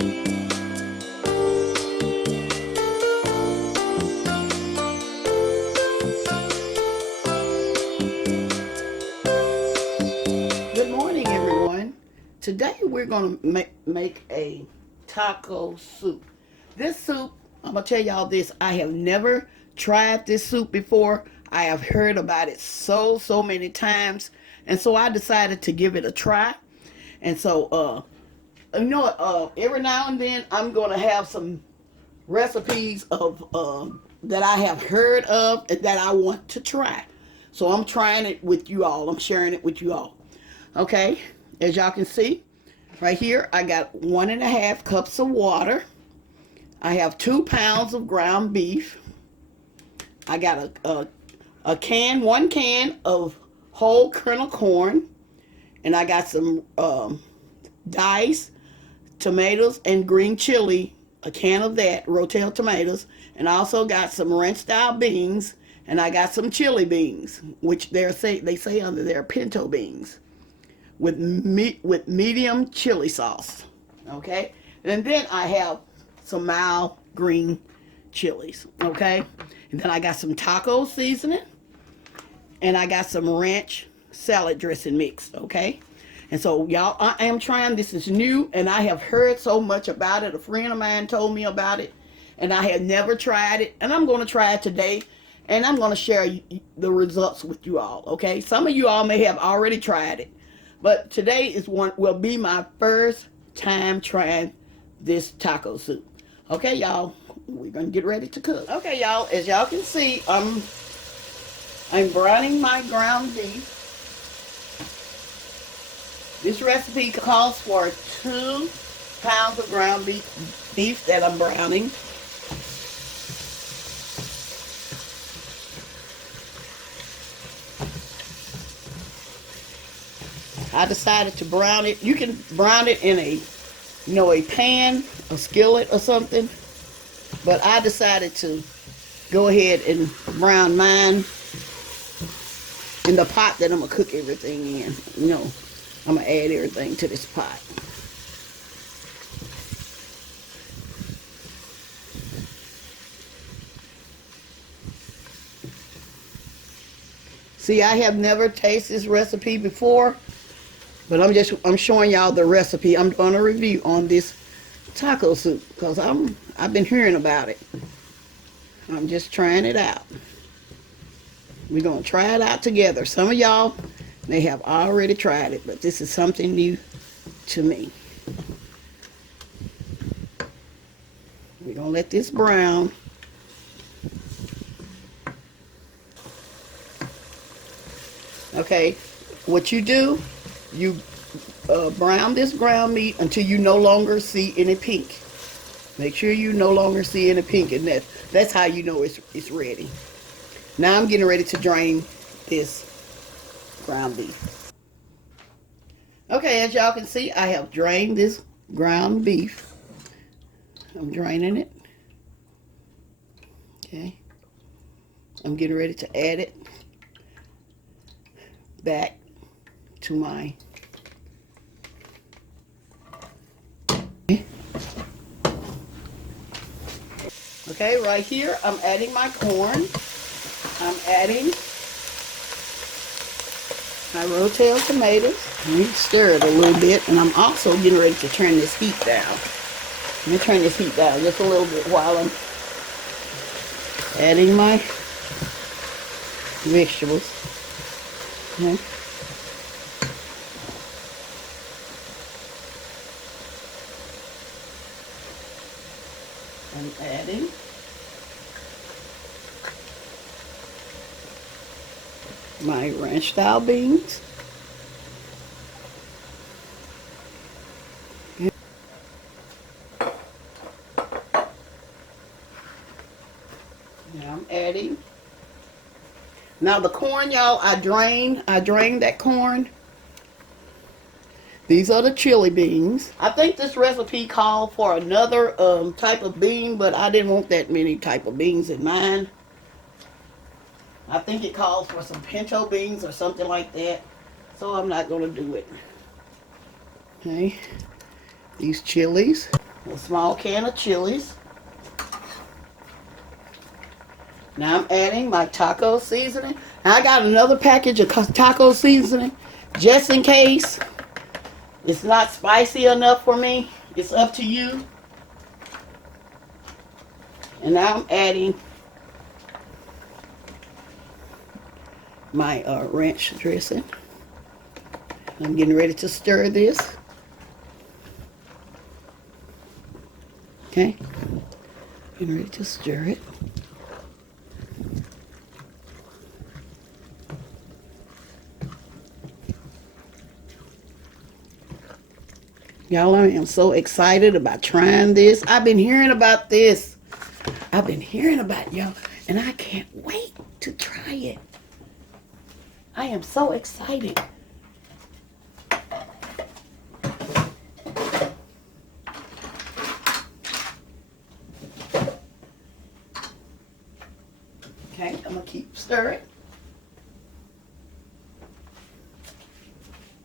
Good morning, everyone. Today we're going to make a taco soup. This soup, I'm going to tell y'all this, I have never tried this soup before. I have heard about it so many times, and so I decided to give it a try. And so you know what, every now and then I'm going to have some recipes of that I have heard of and that I want to try. So I'm trying it with you all. I'm sharing it with you all. Okay, as y'all can see right here, I got 1.5 cups of water. I have 2 pounds of ground beef. I got one can of whole kernel corn, and I got some diced tomatoes and green chili, a can of that, ROTEL tomatoes, and I also got some ranch style beans, and I got some chili beans, which they say under there pinto beans, with medium chili sauce. Okay, and then I have some mild green chilies. Okay, and then I got some taco seasoning, and I got some ranch salad dressing mix. Okay, and so y'all, I am trying. This is new, and I have heard so much about it. A friend of mine told me about it, and I have never tried it, and I'm going to try it today, and I'm going to share the results with you all. Okay, some of you all may have already tried it, but today will be my first time trying this taco soup. Okay, y'all, we're gonna get ready to cook. Okay, y'all, as y'all can see, I'm browning my ground beef. This recipe calls for 2 pounds of ground beef that I'm browning. I decided to brown it. You can brown it in a pan, a skillet or something. But I decided to go ahead and brown mine in the pot that I'm going to cook everything in. I'm going to add everything to this pot. See, I have never tasted this recipe before, but I'm showing y'all the recipe. I'm doing a review on this taco soup because I've been hearing about it. I'm just trying it out. We're going to try it out together. Some of y'all may have already tried it, but this is something new to me. We're going to let this brown. Okay, what you do, you brown this ground meat until you no longer see any pink. Make sure you no longer see any pink, and that's how you know it's ready. Now I'm getting ready to drain this ground beef. Okay, as y'all can see, I have drained this ground beef. I'm draining it. Okay. I'm getting ready to add it back to my Okay, right here, I'm adding my corn. I'm adding my ROTEL tomatoes. Let me stir it a little bit, and I'm also getting ready to turn this heat down. Let me turn this heat down just a little bit while I'm adding my vegetables. Okay. I'm adding my ranch style beans. Now I'm adding. Now the corn, y'all, I drained that corn. These are the chili beans. I think this recipe called for another type of bean, but I didn't want that many type of beans in mine. I think it calls for some pinto beans or something like that, so I'm not going to do it. Okay, these chilies a small can of chilies. Now I'm adding my taco seasoning. Now I got another package of taco seasoning just in case it's not spicy enough for me. It's up to you. And now I'm adding my ranch dressing. I'm getting ready to stir this. Okay, getting ready to stir it. Y'all, I am so excited about trying this. I've been hearing about this. I've been hearing about it, y'all, and I can't wait to try it. I am so excited. Okay, I'm gonna keep stirring.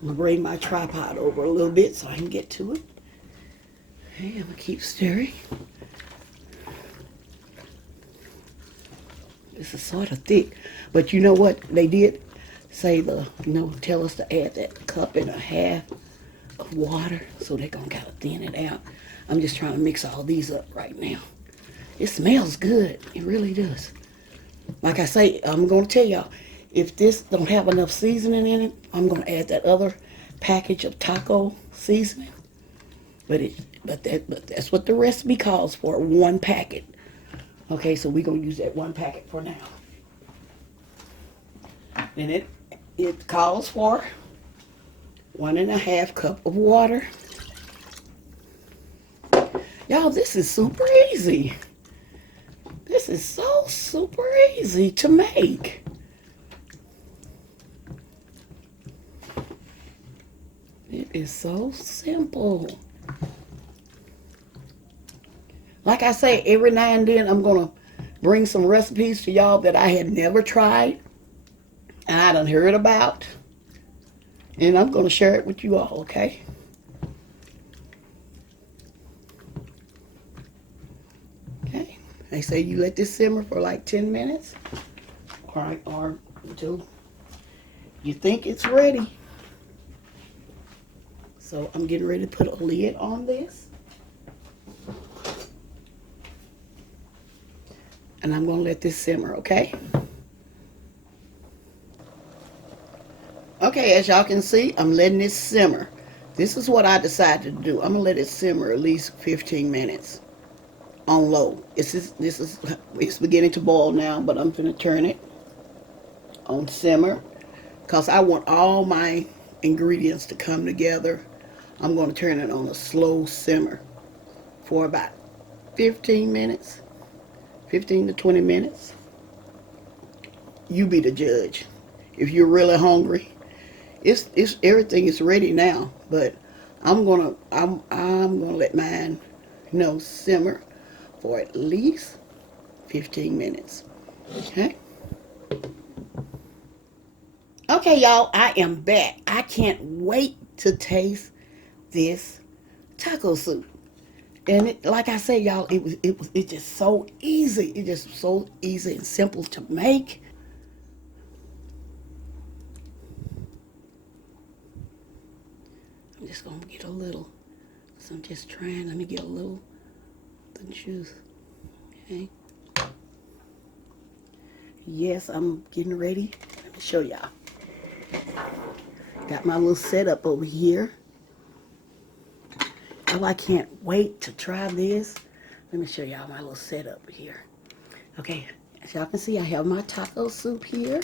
I'm gonna bring my tripod over a little bit so I can get to it. Okay, I'm gonna keep stirring. This is sort of thick, but you know what they did say tell us to add that cup and a half of water, so they're gonna kind of thin it out. I'm just trying to mix all these up right now. It smells good, it really does. Like I say, I'm gonna tell y'all, if this don't have enough seasoning in it, I'm gonna add that other package of taco seasoning. But that's what the recipe calls for, one packet. Okay, so we're gonna use that one packet for now. And it calls for 1.5 cups of water. Y'all, this is super easy. This is so super easy to make. It is so simple. Like I say, every now and then I'm going to bring some recipes to y'all that I had never tried and I done heard about. And I'm going to share it with you all, okay? Okay. They say you let this simmer for like 10 minutes or until you think it's ready. So I'm getting ready to put a lid on this. And I'm going to let this simmer, okay? Okay, as y'all can see, I'm letting this simmer. This is what I decided to do. I'm going to let it simmer at least 15 minutes on low. It's beginning to boil now, but I'm going to turn it on simmer because I want all my ingredients to come together. I'm going to turn it on a slow simmer for about 15 minutes, 15 to 20 minutes. You be the judge. If you're really hungry, it's everything is ready now, but I'm gonna let mine simmer for at least 15 minutes. Okay. Okay, y'all, I am back. I can't wait to taste this taco soup. And like I say, y'all, it's just so easy. It's just so easy and simple to make. I'm just gonna get a little. So I'm just trying. Let me get a little the juice. Okay. Yes, I'm getting ready. Let me show y'all. Got my little setup over here. Oh, I can't wait to try this. Let me show y'all my little setup here. Okay, as y'all can see, I have my taco soup here.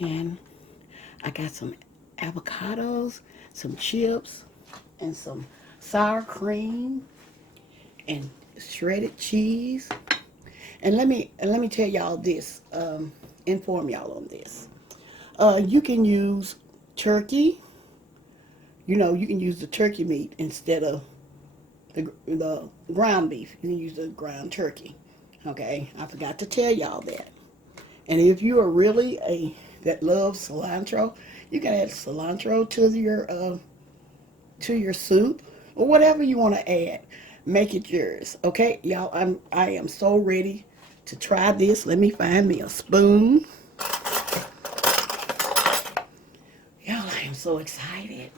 And I got some avocados, some chips, and some sour cream, and shredded cheese. And let me tell y'all this, inform y'all on this. You can use turkey. You can use the turkey meat instead of the ground beef. You can use the ground turkey. Okay, I forgot to tell y'all that. And if you are really that loves cilantro, you can add cilantro to your soup. or whatever you want to add. Make it yours. Okay, y'all, I am so ready to try this. Let me find me a spoon. Y'all, I am so excited.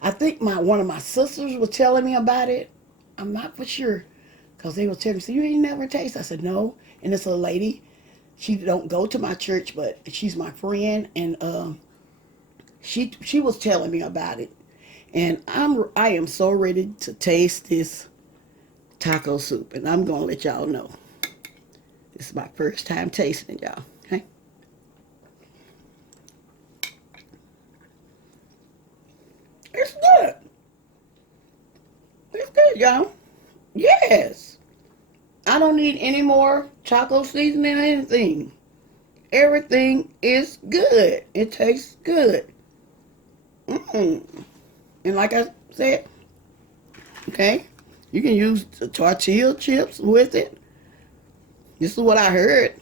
I think one of my sisters was telling me about it. I'm not for sure. Because they were telling me, so you ain't never taste. I said, no. And it's a lady. She don't go to my church, but she's my friend. And she was telling me about it. And I am so ready to taste this taco soup. And I'm going to let y'all know. This is my first time tasting it, y'all. Okay? It's good. It's good, y'all. Yes. I don't need any more taco seasoning or anything. Everything is good. It tastes good. And like I said, okay, you can use the tortilla chips with it. This is what I heard.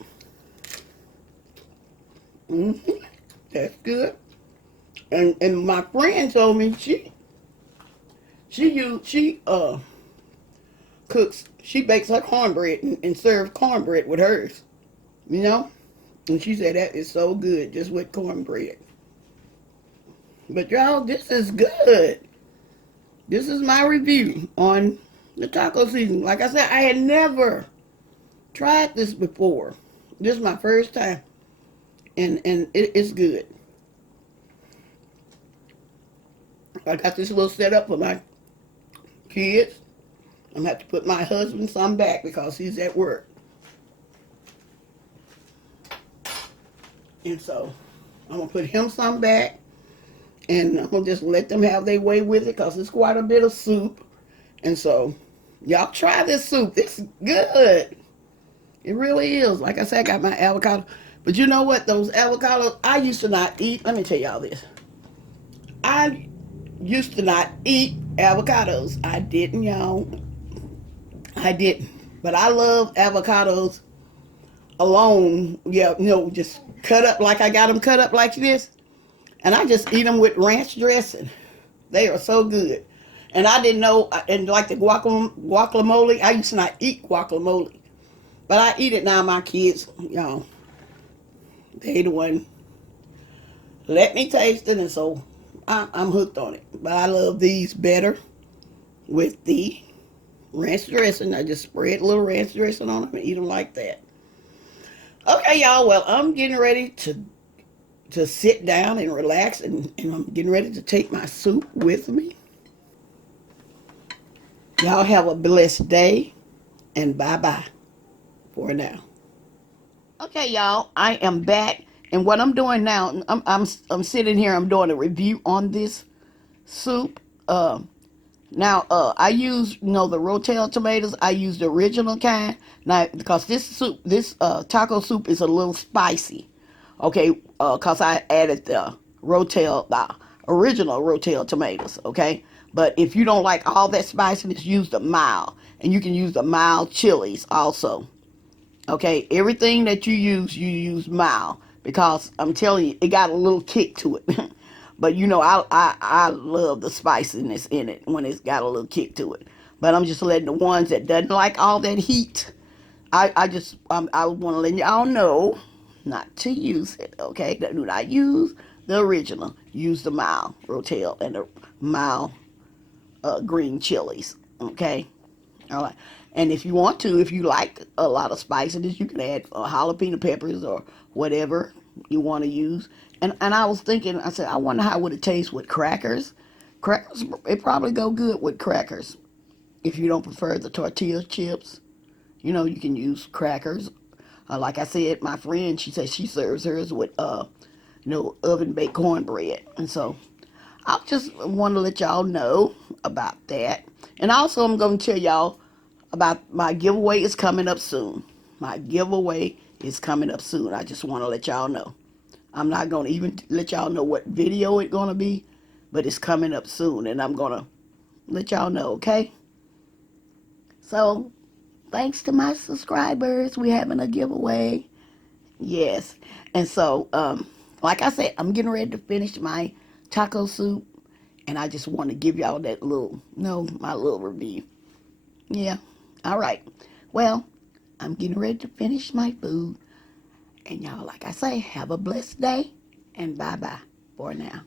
That's good. And my friend told me she cooks, she bakes her cornbread and serves cornbread with hers, you know? And she said that is so good, just with cornbread. But y'all, this is good. This is my review on the taco season. Like I said, I had never tried this before. This is my first time. And it's good. I got this little setup for my kids. I'm gonna have to put my husband some back because he's at work. And so I'm gonna put him some back, and I'm gonna just let them have their way with it because it's quite a bit of soup. And so y'all try this soup. It's good. It really is. Like I said, I got my avocado. But you know what? Those avocados, I used to not eat. Let me tell y'all this. I used to not eat avocados. I didn't, y'all. I didn't. But I love avocados alone. Yeah, just cut up like I got them cut up like this. And I just eat them with ranch dressing. They are so good. And I didn't know, and like the guacamole, I used to not eat guacamole. But I eat it now. My kids, y'all, they the one let me taste it, and so I'm hooked on it. But I love these better with the ranch dressing. I just spread a little ranch dressing on them and eat them like that. Okay, y'all. Well, I'm getting ready to sit down and relax, and I'm getting ready to take my soup with me. Y'all have a blessed day, and bye-bye for now. Okay, y'all, I am back, and what I'm doing now, I'm sitting here. I'm doing a review on this soup. I use the ROTEL tomatoes. I use the original kind now because this taco soup is a little spicy. Okay, cause I added the ROTEL, the original ROTEL tomatoes. Okay, but if you don't like all that spiciness, use the mild, and you can use the mild chilies also. Okay, everything that you use mild because I'm telling you, it got a little kick to it. But I love the spiciness in it when it's got a little kick to it. But I'm just letting the ones that doesn't like all that heat. I want to let y'all know not to use it. Okay, do not use the original. Use the mild Rotel and the mild green chilies. Okay. All right. And if you want to, if you like a lot of spiciness, you can add jalapeno peppers or whatever you want to use. And I was thinking, I said, I wonder how would it taste with crackers. Crackers, it probably go good with crackers. If you don't prefer the tortilla chips, you can use crackers. Like I said, my friend, she said she serves hers with, oven baked cornbread. And so I just want to let y'all know about that. And also, I'm going to tell y'all about my giveaway is coming up soon. My giveaway is coming up soon. I just want to let y'all know. I'm not going to even let y'all know what video it's going to be, but it's coming up soon, and I'm going to let y'all know, okay? So, thanks to my subscribers, we're having a giveaway. Yes. And so, like I said, I'm getting ready to finish my taco soup, And I just want to give y'all that little, my little review. Yeah. All right. Well, I'm getting ready to finish my food. And y'all, like I say, have a blessed day. And bye-bye for now.